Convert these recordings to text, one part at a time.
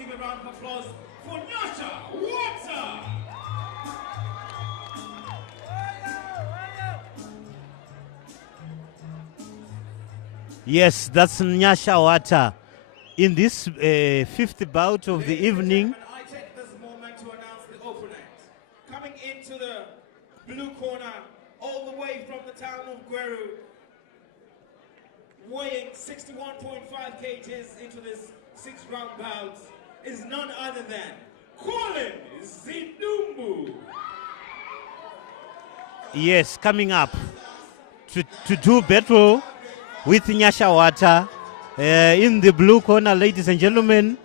give a round of applause for Nyasha, Hwata. Yes, that's Nyasha Hwata. In this fifth bout of the evening. I take this moment to announce the opponent. Coming into the blue corner, all the way from the town of Gweru, weighing 61.5 kgs into this 6-round bout, is none other than Collen Zidumbu. Yes, coming up to do battle with Nyasha Hwata in the blue corner, ladies and gentlemen.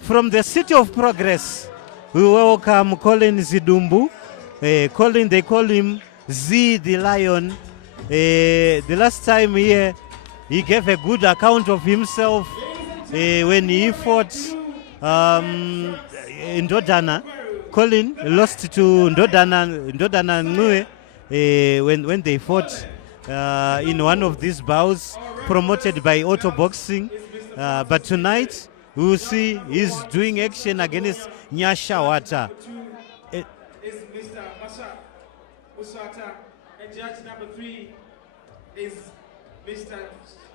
From the City of Progress, we welcome Collen Zidumbu. Collen, they call him Z the Lion. The last time here, he gave a good account of himself when he fought in Ndodana. Collen lost to Ndodana Ngue when they fought in one of these bouts promoted by Auto Boxing. But tonight, we will see he's doing action against Nyasha Hwata. Is Mr. Usata, and judge number 3 is Mr.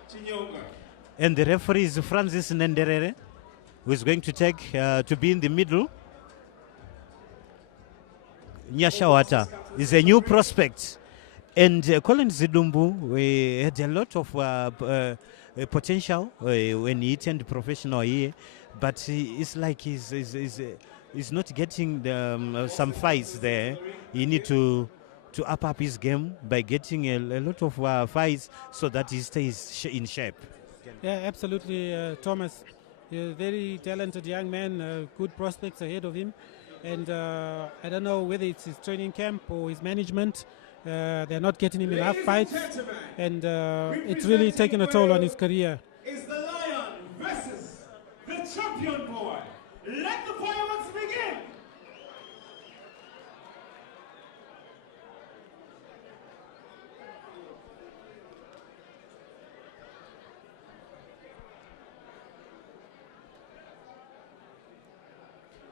Chinyonga. And the referee is Francis Nenderere, who is going to take to be in the middle. Nyasha Hwata is a new prospect. And Collen Zidumbu, we had a lot of potential when he turned professional here, but it's like he's not getting some fights there. He need to up his game by getting a lot of fights so that he stays in shape. Yeah, absolutely, Thomas. He's a very talented young man, good prospects ahead of him. And I don't know whether it's his training camp or his management. They're not getting him enough fights, and it's really taken a toll on his career. Is the Lion versus the champion boy. Let the fireworks begin.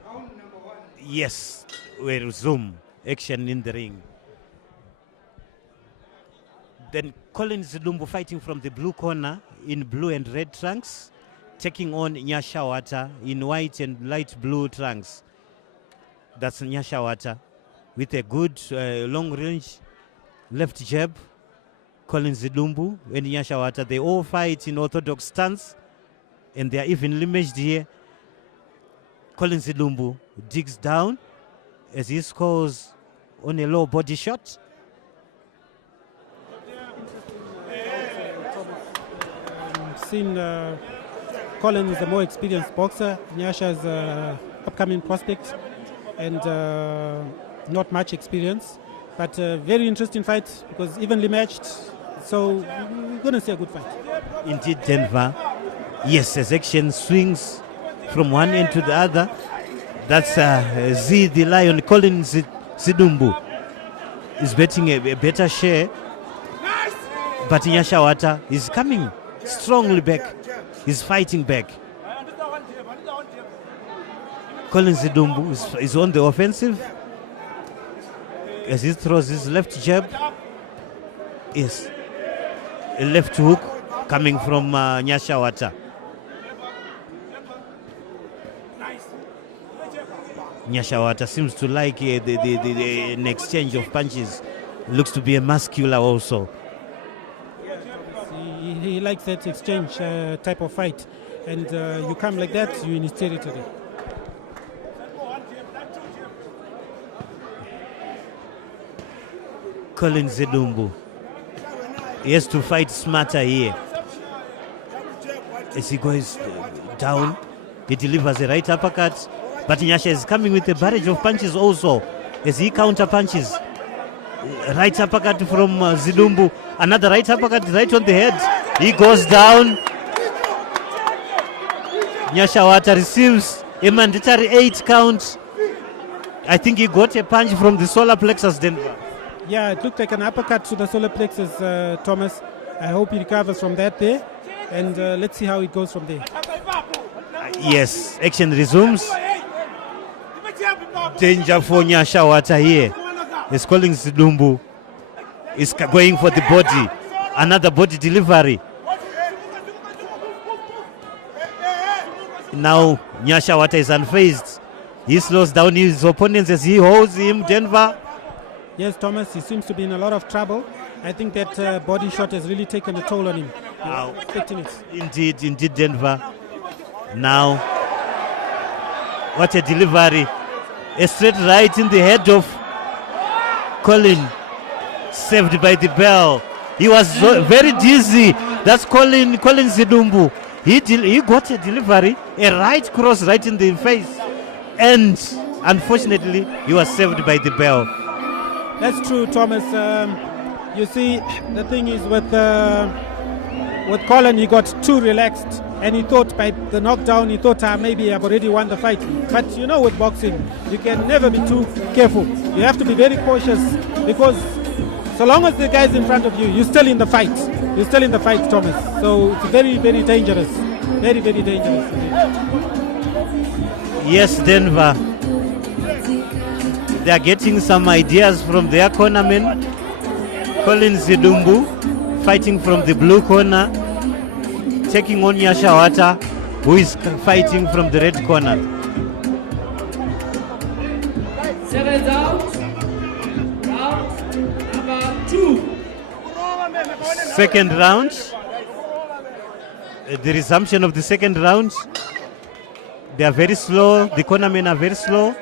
Round number 1. Yes, we resume action in the ring. Then Collen Zidumbu fighting from the blue corner in blue and red trunks, taking on Nyasha Hwata in white and light blue trunks. That's Nyasha Hwata with a good long range left jab. Collen Zidumbu and Nyasha Hwata, they all fight in orthodox stance, and they are evenly matched here. Collen Zidumbu digs down as he scores on a low body shot. Seen Collen is a more experienced boxer. Nyasha is an upcoming prospect and not much experience, but a very interesting fight because evenly matched. So we're going to see a good fight. Indeed, Denver. Yes, as action swings from one end to the other. That's Z the Lion. Collen Zidumbu is betting a better share, but Nyasha Hwata is coming strongly back. He's fighting back. Collen Zidumbu is on the offensive as he throws his left jab. Yes, a left hook coming from Nyasha Hwata. Nyasha Hwata seems to like an exchange of punches. Looks to be a muscular also. He likes that exchange type of fight, and you come like that, you're in his territory. Collen Zidumbu, he has to fight smarter here. As he goes down, he delivers a right uppercut, but Nyasha is coming with a barrage of punches also as he counter punches. Right uppercut from Zidumbu, another right uppercut right on the head. He goes down. Nyasha Hwata receives a mandatory 8 count. I think he got a punch from the solar plexus, Denver. Yeah, it looked like an uppercut to the solar plexus, Thomas. I hope he recovers from that there, and let's see how it goes from there. Yes, action resumes. Danger for Nyasha Hwata here. He's calling Zidumbu. He's going for the body. Another body delivery. Now Nyasha Hwata is unfazed. He slows down his opponents as he holds him. Denver. Yes, Thomas, he seems to be in a lot of trouble. I think that body shot has really taken a toll on him. Expecting it. Indeed, Denver. Now, what a delivery. A straight right in the head of Collen. Saved by the bell. He was very dizzy. That's Collen Zidumbu. He got a delivery, a right cross right in the face. And unfortunately, he was saved by the bell. That's true, Thomas. You see, the thing is with Collen, he got too relaxed, and he thought by the knockdown, he thought maybe I've already won the fight. But you know, with boxing, you can never be too careful. You have to be very cautious, because so long as the guy's in front of you, you're still in the fight. You're still in the fight, Thomas. So it's very, very dangerous. Very, very dangerous indeed. Yes, Denver. They are getting some ideas from their cornermen. Collen Zidumbu fighting from the blue corner, taking on Nyasha Hwata, who is fighting from the red corner. 7 out. Round number 2. Second round. The resumption of the second round. They are very slow. The cornermen are very slow.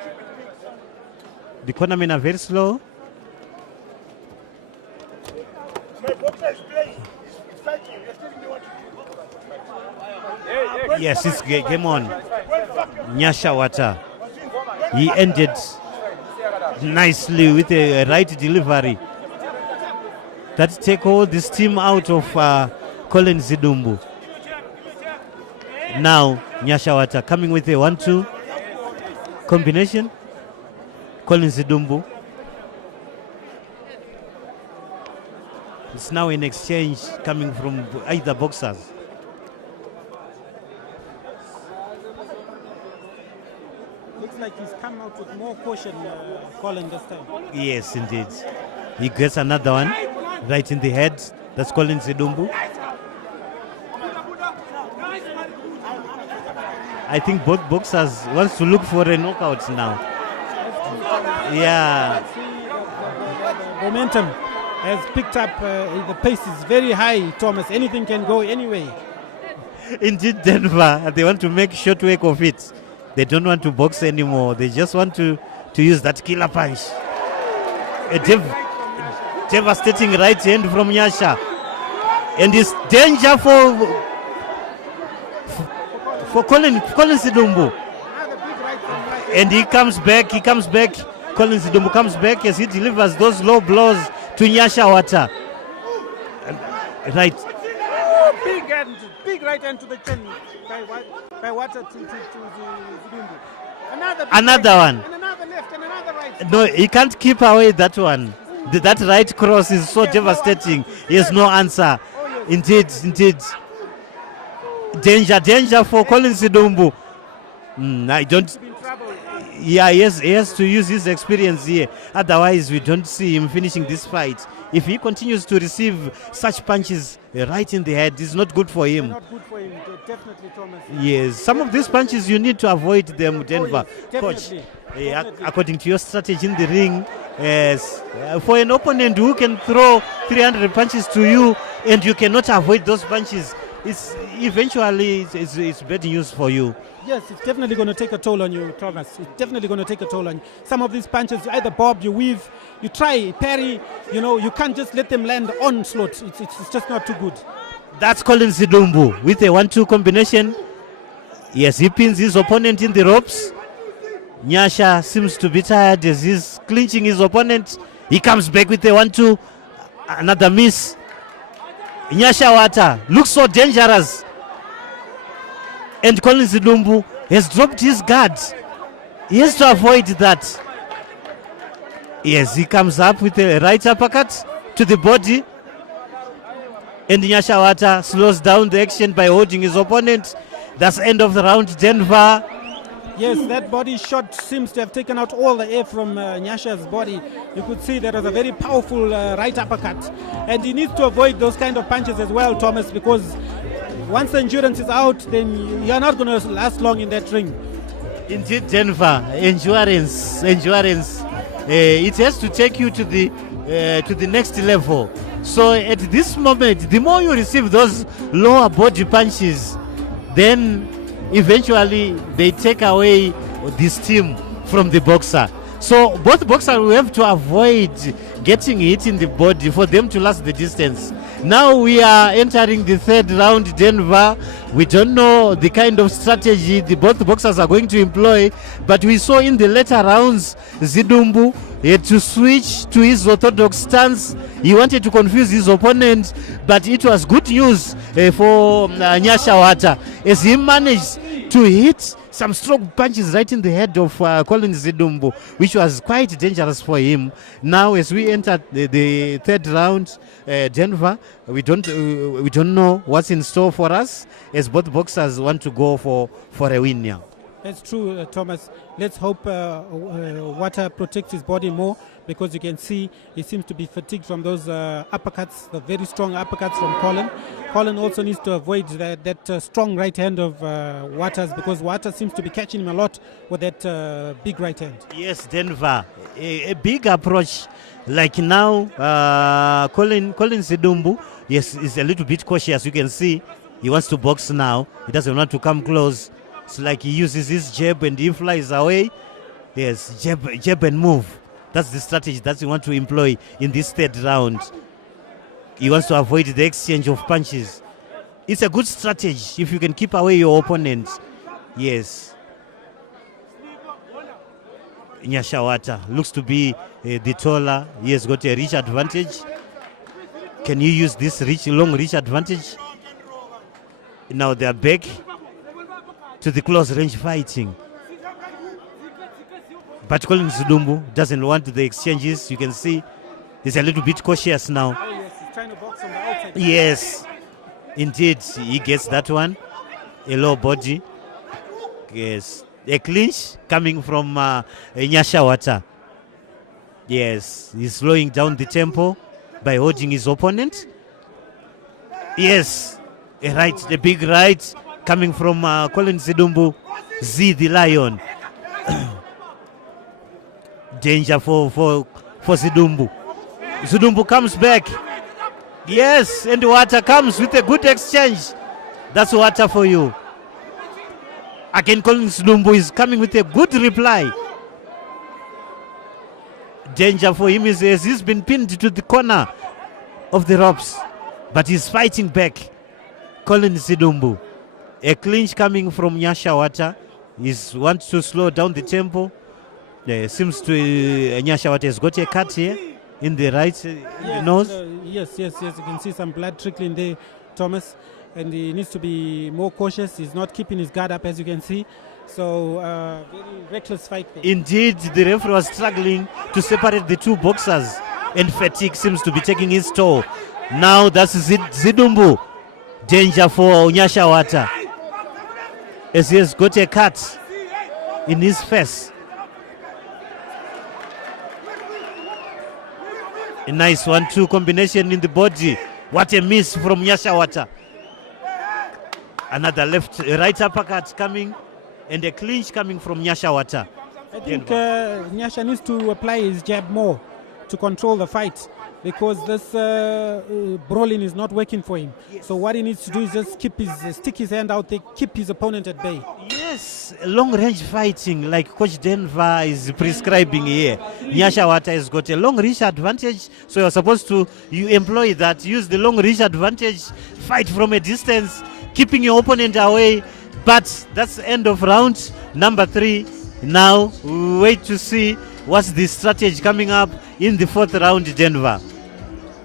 Yes, it's game on. Nyasha Hwata. He ended nicely with a right delivery that take all the steam out of Collen Zidumbu. Now Nyasha Hwata coming with a 1-2 combination. Collen Zidumbu. It's now an exchange coming from either boxers. Looks like he's come out with more caution, Collen, this time. Yes, indeed. He gets another one right in the head. That's Collen Zidumbu. I think both boxers wants to look for a knockout now. Yeah. The momentum has picked up. The pace is very high, Thomas. Anything can go anyway. Indeed, Denver. They want to make short work of it. They don't want to box anymore. They just want to use that killer punch. A devastating right hand from Nyasha. And it's danger for Collen Zidumbu. And he comes back. Collen Zidumbu comes back as he delivers those low blows to Nyasha Hwata. Right. Big right hand to the chin by Hwata to Zidumbu. Another one. And another left and another right. No, he can't keep away that one. That right cross is so devastating. He has no answer. Indeed. Danger for Collen Zidumbu. I don't. Yeah, he has to use his experience here. Otherwise, we don't see him finishing this fight. If he continues to receive such punches right in the head, it's not good for him. Not good for him, definitely, Thomas. Yes, some of these punches you need to avoid them, Denver. Yes, Coach, definitely. according to your strategy in the ring, yes, for an opponent who can throw 300 punches to you and you cannot avoid those punches, it's eventually it's bad news for you. Yes, it's definitely going to take a toll on you, Thomas. It's definitely going to take a toll on you. Some of these punches, you either bob, you weave, you try, parry, you can't just let them land onslaught. It's just not too good. That's Collen Zidumbu with a 1-2 combination. Yes, he pins his opponent in the ropes. Nyasha seems to be tired as he's clinching his opponent. He comes back with a 1-2. Another miss. Nyasha Hwata looks so dangerous. And Collen Zidumbu has dropped his guard. He has to avoid that. Yes, he comes up with a right uppercut to the body. And Nyasha Hwata slows down the action by holding his opponent. That's end of the round, Denver. Yes, that body shot seems to have taken out all the air from Nyasha's body. You could see there was a very powerful right uppercut. And he needs to avoid those kind of punches as well, Thomas, because once the endurance is out, then you're not going to last long in that ring. Indeed, Denver, endurance. It has to take you to the next level. So at this moment, the more you receive those lower body punches, then eventually they take away the steam from the boxer. So both boxers will have to avoid getting hit in the body for them to last the distance. Now we are entering the third round, Denver. We don't know the kind of strategy both boxers are going to employ, but we saw in the later rounds Zidumbu had to switch to his orthodox stance. He wanted to confuse his opponent, but it was good news for Nyasha Hwata as he managed to hit some strong punches right in the head of Collen Zidumbu, which was quite dangerous for him. Now, as we enter the third round, Denver, we don't know what's in store for us, as both boxers want to go for a win now. That's true, Thomas. Let's hope Hwata protects his body more, because you can see he seems to be fatigued from those uppercuts, the very strong uppercuts from Collen. Collen also needs to avoid that strong right hand of Hwata's, because Hwata seems to be catching him a lot with that big right hand. Yes, Denver, a big approach. Like now, Collen Zidumbu, yes, is a little bit cautious. You can see he wants to box now. He doesn't want to come close. It's like he uses his jab and he flies away. Yes, jab and move. That's the strategy that you want to employ in this third round. He wants to avoid the exchange of punches. It's a good strategy if you can keep away your opponent. Yes. Nyasha Hwata looks to be the taller. He has got a reach advantage. Can you use this long reach advantage? Now they are back to the close range fighting. But Collen Zidumbu doesn't want the exchanges. You can see he's a little bit cautious now. Oh, yes, he's trying to box on the outside. Yes, indeed, he gets that one. A low body. Yes, a clinch coming from Nyasha Hwata. Yes, he's slowing down the tempo by holding his opponent. Yes, a big right coming from Collen Zidumbu. Z the Lion. Danger for Zidumbu. Zidumbu comes back. Yes, and Hwata comes with a good exchange. That's Hwata for you. Again, Collen Zidumbu is coming with a good reply. Danger for him is he's been pinned to the corner of the ropes, but he's fighting back. Collen Zidumbu. A clinch coming from Nyasha Hwata. He wants to slow down the tempo. Seems to Nyasha Hwata has got a cut here in the right nose. Yes. You can see some blood trickling there, Thomas. And he needs to be more cautious. He's not keeping his guard up, as you can see. So, very reckless fight there. Indeed, the referee was struggling to separate the two boxers, and fatigue seems to be taking its toll. Now that's Zidumbu. Danger for Nyasha Hwata, as he has got a cut in his face. A nice 1-2 combination in the body. What a miss from Nyasha Hwata. Another right uppercut coming, and a clinch coming from Nyasha Hwata. I think Nyasha needs to apply his jab more to control the fight, because this brawling is not working for him. Yes. So what he needs to do is just stick his hand out there, keep his opponent at bay. Yes, long range fighting like Coach Denver is prescribing here. Nyasha Hwata has got a long reach advantage, so you're supposed to employ that, use the long reach advantage, fight from a distance, keeping your opponent away. But that's the end of round number 3. Now we wait to see what's the strategy coming up in the 4th round, Denver.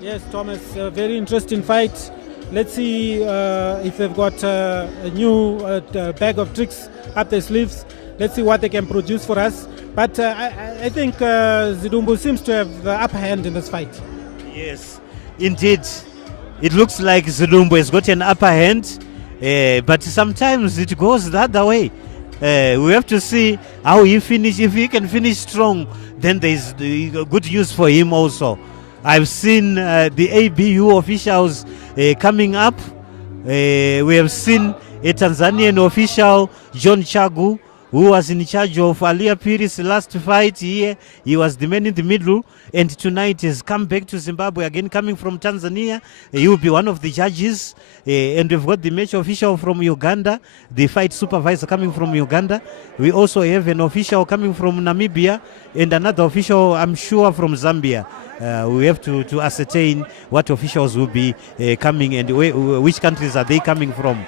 Yes, Thomas, a very interesting fight. Let's see if they've got a new bag of tricks up their sleeves. Let's see what they can produce for us. But I think Zidumbu seems to have the upper hand in this fight. Yes, indeed. It looks like Zidumbu has got an upper hand. But sometimes it goes the other way. We have to see how he finish. If he can finish strong, then there is good news for him also. I've seen the ABU officials coming up. We have seen a Tanzanian official, John Chagu, who was in charge of Alia Piri's last fight here. He was the man in the middle, and tonight has come back to Zimbabwe again, coming from Tanzania. He will be one of the judges. And we've got the match official from Uganda, the fight supervisor coming from Uganda. We also have an official coming from Namibia, and another official, I'm sure, from Zambia. We have to ascertain what officials will be coming and which countries are they coming from.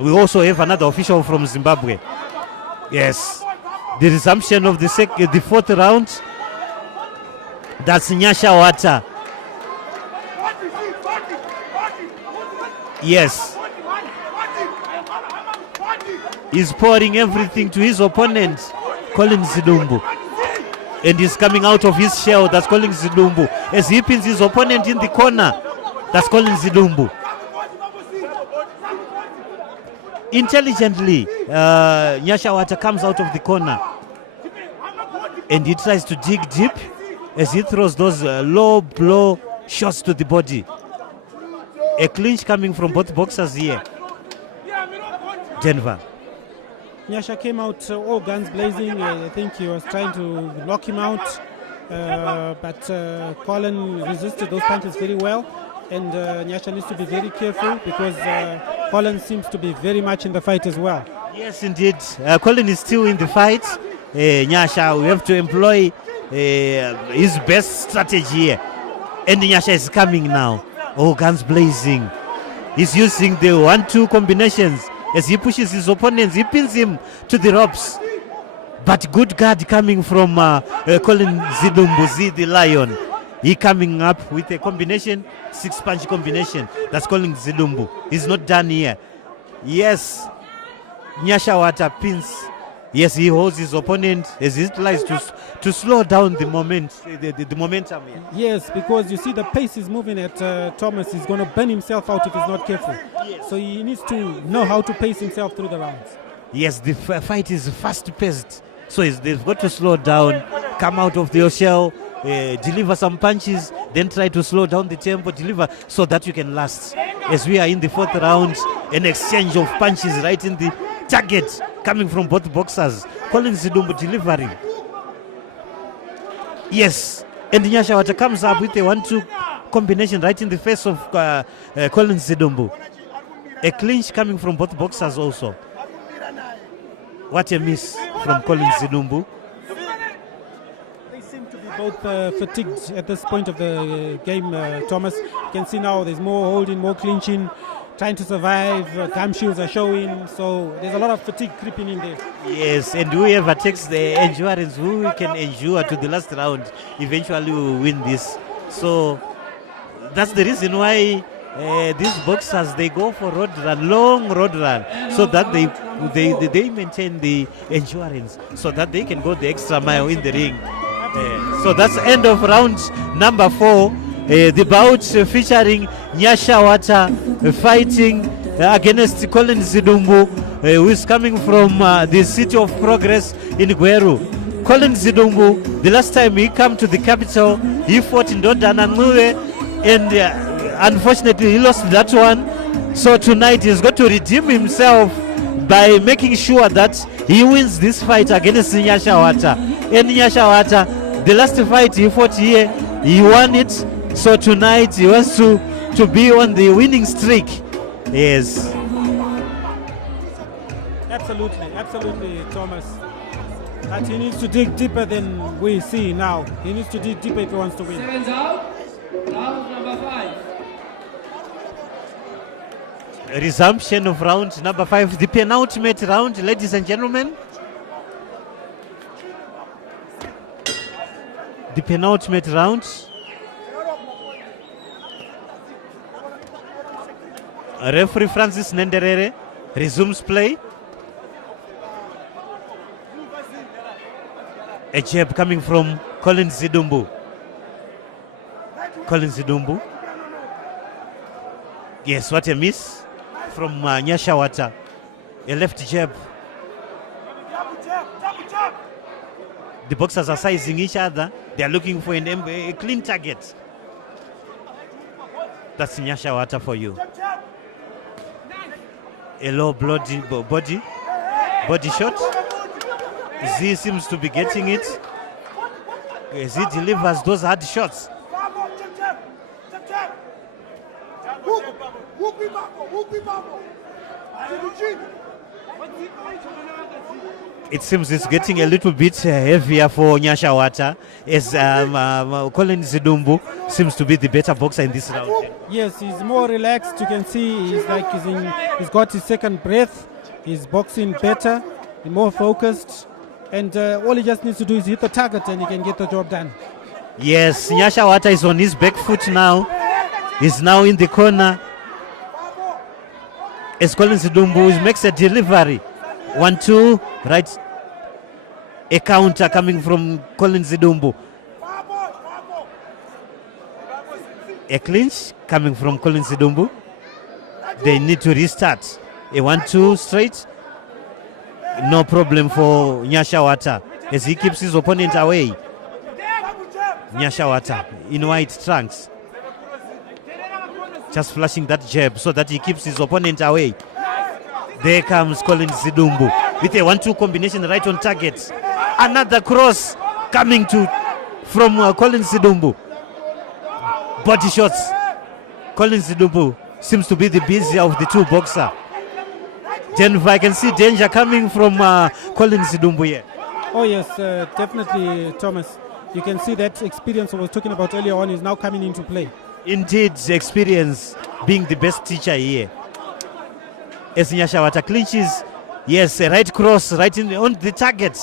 We also have another official from Zimbabwe. Yes, the resumption of the fourth round. That's Nyasha Hwata. Yes, he's pouring everything to his opponent, Collen Zidumbu, and he's coming out of his shell. That's Collen Zidumbu as he pins his opponent in the corner. That's Collen Zidumbu. Intelligently, Nyasha Hwata comes out of the corner and he tries to dig deep as he throws those low blow shots to the body. A clinch coming from both boxers here. Denver. Nyasha came out all guns blazing. I think he was trying to lock him out, but Collen resisted those punches very well. And Nyasha needs to be very careful because Collen seems to be very much in the fight as well. Yes, indeed. Collen is still in the fight. Nyasha, we have to employ his best strategy here. And Nyasha is coming now. Oh, guns blazing. He's using the 1-2 combinations. As he pushes his opponents, he pins him to the ropes. But good guard coming from Collen Zidumbu, the Lion. He coming up with a combination, 6-punch combination. That's Collen Zidumbu. He's not done here. Yes, Nyasha Hwata pins. Yes, he holds his opponent as he tries to slow down the momentum here. Yes, because you see the pace is moving at Thomas. He's going to burn himself out if he's not careful. Yes. So he needs to know how to pace himself through the rounds. Yes, the fight is fast-paced. So they've got to slow down, come out of their shell, deliver some punches, then try to slow down the tempo, deliver so that you can last. As we are in the fourth round, an exchange of punches right in the target coming from both boxers. Collen Zidumbu delivering. Yes, and Nyasha Hwata comes up with a 1-2 combination right in the face of Collen Zidumbu. A clinch coming from both boxers also. What a miss from Collen Zidumbu. They seem to be both fatigued at this point of the game, Thomas. You can see now there's more holding, more clinching, trying to survive. Gum shields are showing, so there's a lot of fatigue creeping in there. Yes, and whoever takes the endurance, who can endure to the last round, eventually will win this. So that's the reason why these boxers, they go for road run, long road run, so that they maintain the endurance, so that they can go the extra mile in the ring. So that's end of round number 4. The bout featuring Nyasha Hwata fighting against Collen Zidumbu, who is coming from the city of progress in Gweru. Collen Zidumbu, the last time he came to the capital, he fought in Dondanangue, and unfortunately he lost that one. So tonight he's got to redeem himself by making sure that he wins this fight against Nyasha Hwata. And Nyasha Hwata, the last fight he fought here, he won it. So tonight he wants to be on the winning streak. Yes. Absolutely, Thomas. But he needs to dig deeper than we see now. He needs to dig deeper if he wants to win. Seconds out. Round number 5. Resumption of round number 5, the penultimate round, ladies and gentlemen. The penultimate round. Referee Francis Nenderere resumes play. A jab coming from Collen Zidumbu. Collen Zidumbu. Yes, what a miss from Nyasha Hwata. A left jab. The boxers are sizing each other. They are looking for a clean target. That's Nyasha Hwata for you. A low body shot. Z seems to be getting it. Z delivers those hard shots. It seems it's getting a little bit heavier for Nyasha Hwata, as Collen Zidumbu seems to be the better boxer in this round. Yes, he's more relaxed. You can see he's got his second breath. He's boxing better, more focused, and all he just needs to do is hit the target and he can get the job done. Yes, Nyasha Hwata is on his back foot now. He's now in the corner. As Collen Zidumbu makes a delivery. 1-2, right. A counter coming from Collen Zidumbu. A clinch coming from Collen Zidumbu. They need to restart. A 1-2 straight. No problem for Nyasha Hwata as he keeps his opponent away. Nyasha Hwata in white trunks. Just flashing that jab so that he keeps his opponent away. There comes Collen Zidumbu with a 1-2 combination right on target. Another cross coming from Collen Zidumbu. Body shots. Collen Zidumbu seems to be the busier of the two boxers. Denver, I can see danger coming from Collen Zidumbu here. Oh yes, definitely, Thomas. You can see that experience I was talking about earlier on is now coming into play. Indeed, experience being the best teacher here. As Nyasha Hwata clinches, yes, a right cross right on the target.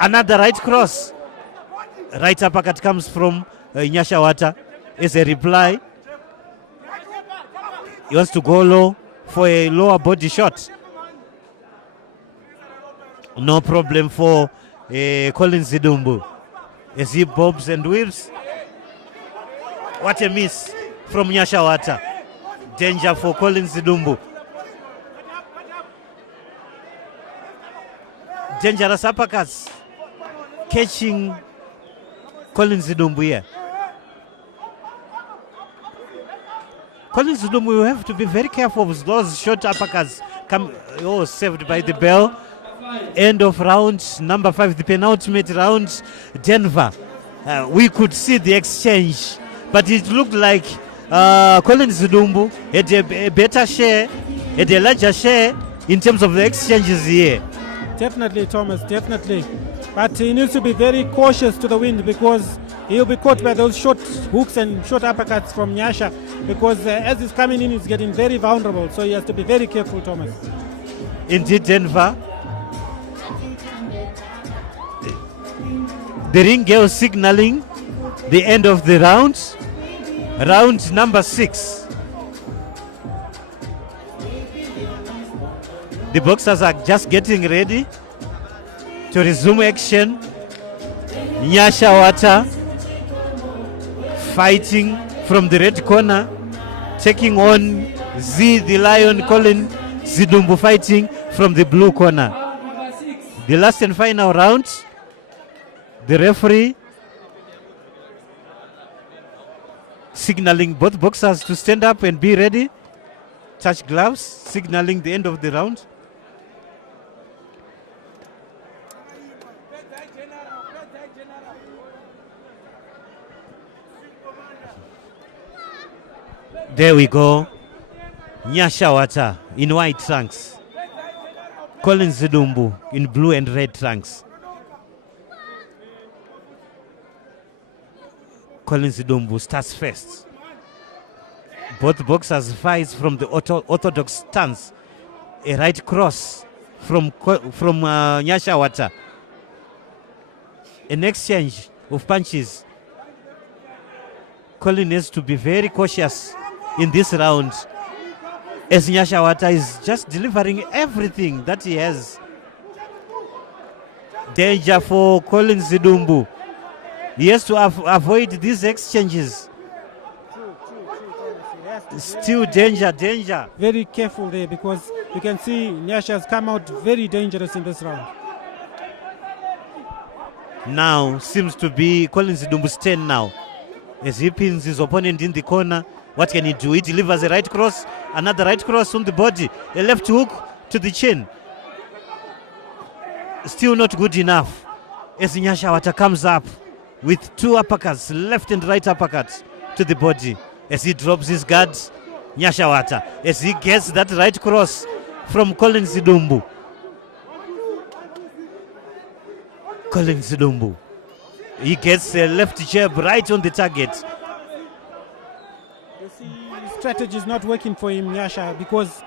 Another right cross. Right uppercut comes from Nyasha Hwata as a reply. He wants to go low for a lower body shot. No problem for Collen Zidumbu as he bobs and weaves. What a miss from Nyasha Hwata. Danger for Collen Zidumbu. Dangerous uppercuts catching Collen Zidumbu here. Collen Zidumbu will have to be very careful with those short uppercuts. Saved by the bell. End of round number 5, the penultimate round. Denver. We could see the exchange, but it looked like Collen Zidumbu had a better share, had a larger share in terms of the exchanges here. Definitely, Thomas, definitely. But he needs to be very cautious to the wind because he'll be caught by those short hooks and short uppercuts from Nyasha because as he's coming in, he's getting very vulnerable. So he has to be very careful, Thomas. Indeed, Denver. The ring girl signaling the end of the round. Round number 6. The boxers are just getting ready to resume action. Nyasha Hwata fighting from the red corner, taking on Z the Lion. Collen Zidumbu fighting from the blue corner. The last and final round. The referee signaling both boxers to stand up and be ready. Touch gloves, signaling the end of the round. There we go. Nyasha Hwata in white trunks. Collen Zidumbu in blue and red trunks. Collen Zidumbu starts first. Both boxers fight from the orthodox stance. A right cross from Nyasha Hwata. An exchange of punches. Collen has to be very cautious in this round as Nyasha Hwata is just delivering everything that he has. Danger for Collen Zidumbu. He has to avoid these exchanges. True. He has Still danger. Very careful there because you can see Nyasha has come out very dangerous in this round. Now seems to be Collen Zidumbu's turn now. As he pins his opponent in the corner, what can he do? He delivers a right cross, another right cross on the body, a left hook to the chin. Still not good enough. As Nyasha Hwata comes up with two uppercuts, left and right uppercuts to the body. As he drops his guards, Nyasha Hwata, as he gets that right cross from Collen Zidumbu. Collen Zidumbu. He gets a left jab right on the target. You see, his strategy is not working for him, Nyasha, because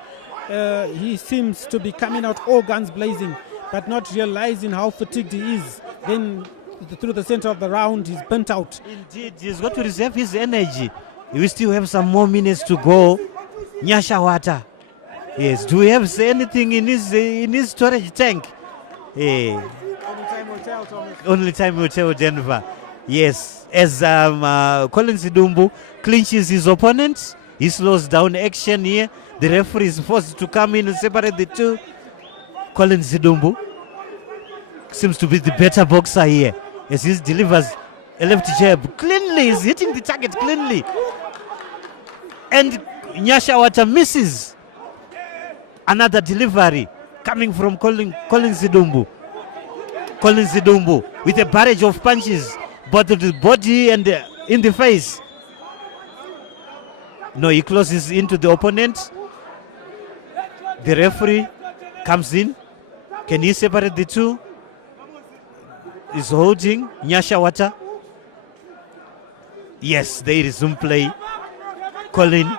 he seems to be coming out all guns blazing, but not realizing how fatigued he is. Then, through the center of the round, he's burnt out. Indeed, he's got to reserve his energy. We still have some more minutes to go. Nyasha Hwata. Yes, do we have anything in his storage tank? Only time will tell, Thomas. Only time will tell, Denver. Yes, as Collen Zidumbu clinches his opponent, he slows down action here. The referee is forced to come in and separate the two. Collen Zidumbu seems to be the better boxer here as he delivers a left jab cleanly. He's hitting the target cleanly. And Nyasha Hwata misses. Another delivery coming from Collen Zidumbu. Collen Zidumbu with a barrage of punches, both to the body and in the face. No, he closes into the opponent. The referee comes in. Can he separate the two? He's holding Nyasha Hwata. Yes, they resume play. Collen,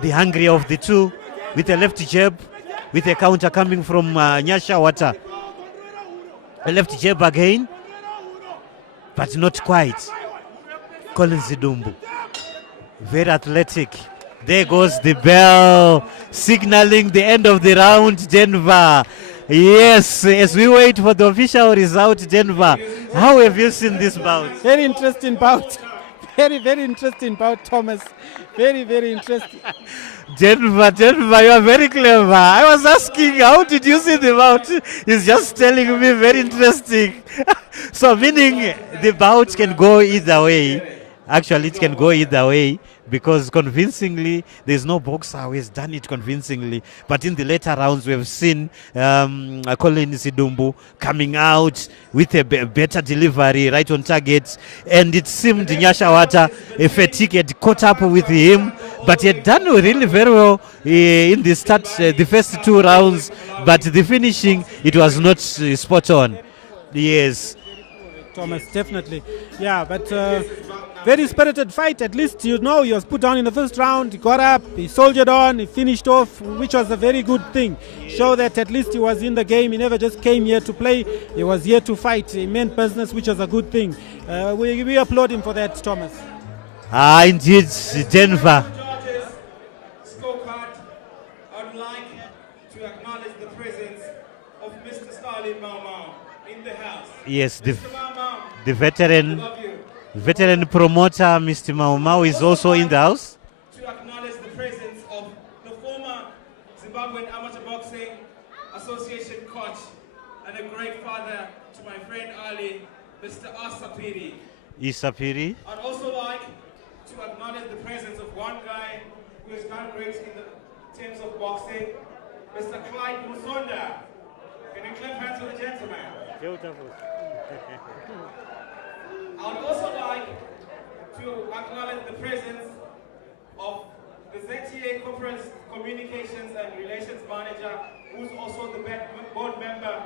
the hungrier of the two, with a left jab, with a counter coming from Nyasha Hwata. A left jab again, but not quite. Collen Zidumbu, very athletic. There goes the bell, signaling the end of the round, Denver. Yes, as we wait for the official result, Denver. How have you seen this bout? Very interesting bout. Very, very interesting bout, Thomas. Very, very interesting. Denver, you are very clever. I was asking, how did you see the bout? He's just telling me, very interesting. So meaning the bout can go either way. Actually, it can go either way because convincingly, there's no boxer who has done it convincingly. But in the later rounds, we have seen Collen Zidumbu coming out with a better delivery right on target. And it seemed Nyasha Hwata, a fatigue had caught up with him. But he had done really very well in the start, the first two rounds. But the finishing, it was not spot on. Yes. Thomas, definitely. Yeah, but very spirited fight. At least, you know, he was put down in the first round. He got up, he soldiered on, he finished off, which was a very good thing. Show that at least he was in the game. He never just came here to play. He was here to fight. He meant business, which was a good thing. We applaud him for that, Thomas. Indeed, Denver. Scorecard, I'd like to acknowledge the presence of Mr. Stalin Mau in the house. Yes, the Mr. veteran. Love you. Veteran promoter Mr. Mau is also in the house. To acknowledge the presence of the former Zimbabwean Amateur Boxing Association coach and a great father to my friend Ali, Mr. Asapiri. Isapiri. I'd also like to acknowledge the presence of one guy who has done great in the terms of boxing, Mr. Clyde Musonda. Can you clap hands for the gentleman? I would also like to acknowledge the presence of the ZTA Corporate Communications and Relations Manager, who's also the board member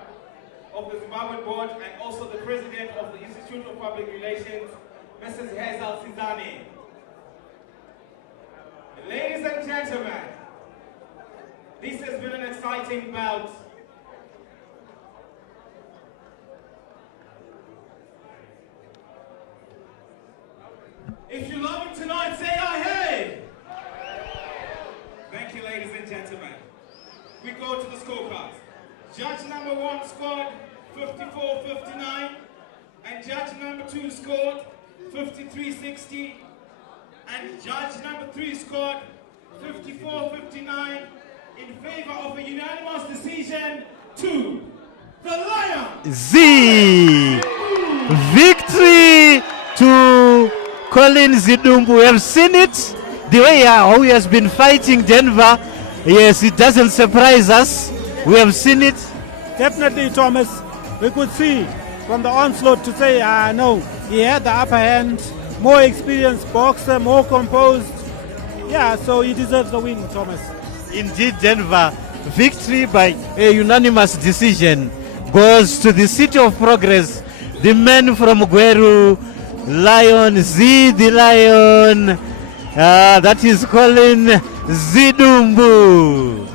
of the Zimbabwean board and also the president of the Institute of Public Relations, Mrs. Hazel Sizani. Ladies and gentlemen, this has been an exciting bout. If you love him tonight, say "Oh, hey!" Thank you, ladies and gentlemen. We go to the scorecards. Judge number 1 scored 54-59, and judge number 2 scored 53-60, and judge number 3 scored 54-59 in favor of a unanimous decision to the Lions. Z. Victory to Collen Zidumbu. We have seen it, the way how he has been fighting Denver. Yes, it doesn't surprise us. We have seen it. Definitely, Thomas. We could see from the onslaught to say, no, he had the upper hand, more experienced boxer, more composed. Yeah, so he deserves the win, Thomas. Indeed, Denver. Victory by a unanimous decision goes to the City of Progress. The men from Gweru, Lion, Z the Lion, that is Collen Zidumbu.